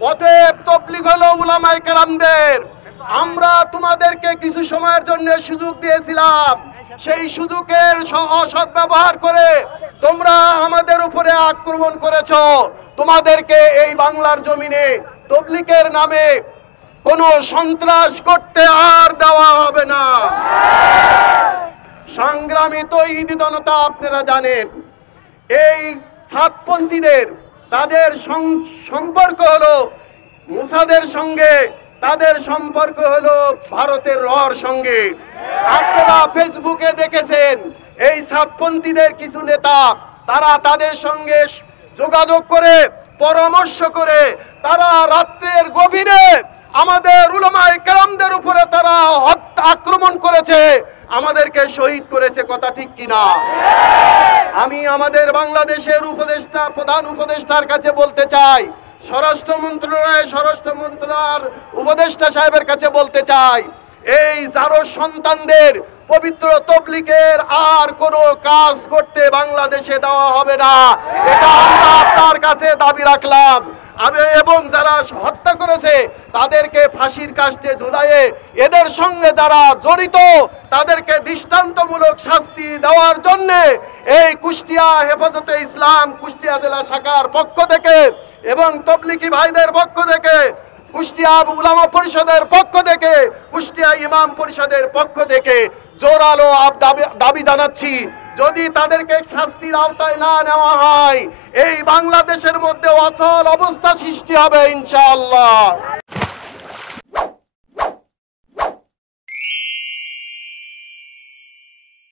অতএব তবলিগ হলো উলামায়ে কেরামদের। আমরা তোমাদেরকে কিছু সময়ের জন্য সুযোগ দিয়েছিলাম, সেই সুযোগের সদ্ব্যবহার করে তোমরা আমাদের উপরে আক্রমণ করেছো। তোমাদেরকে এই বাংলার জমিনে তবলিগের নামে কোনো সন্ত্রাস করতে আর দেওয়া হবে না। সংগ্রামী তৌহিদি জনতা, আপনারা জানেন এই ছাত্রপন্থীদের তাদের সম্পর্ক হলো মুসাদের সঙ্গে, তাদের সম্পর্ক হলো ভারতের রর সঙ্গে। আপনারা ফেসবুকে দেখেছেন এই ছাত্রপন্থীদের কিছু নেতা তারা তাদের সঙ্গে যোগাযোগ করে পরামর্শ করে তারা রাত্রের গভীরে আমাদের উলামায়ে কেরামদের উপরে তারা আক্রমণ করেছে, আমাদেরকে শহীদ করেছে। কথা ঠিক কিনা? আমি আমাদের বাংলাদেশের উপদেষ্টা, প্রধান উপদেষ্টার কাছে বলতে চাই, স্বরাষ্ট্র মন্ত্রণালয়ের উপদেষ্টা সাহেবের কাছে বলতে চাই, এই জারজ সন্তানদের পবিত্র তবলিগের আর কোনো কাজ করতে বাংলাদেশে দেওয়া হবে না। এটা আমরা আপনার কাছে দাবি রাখলাম। এবং যারা হত্যা করেছে তাদেরকে ফাঁসির কাস্টে ঝুলাইয়ে এদের সঙ্গে যারা জড়িত তাদেরকে দৃষ্টান্তমূলক শাস্তি দেওয়ার জন্য এই কুষ্টিয়া হেফাজতে ইসলাম কুষ্টিয়া জেলা শাখার পক্ষ থেকে এবং তবলিগি ভাইদের পক্ষ থেকে, কুষ্টিয়া উলামা পরিষদের পক্ষ থেকে, কুষ্টিয়া ইমাম পরিষদের পক্ষ থেকে জোরালো দাবি জানাচ্ছি, যদি তাদেরকে শাস্তির আওতায় না নেওয়া হয় এই বাংলাদেশের মধ্যে অচল অবস্থা সৃষ্টি হবে ইনশাআল্লাহ।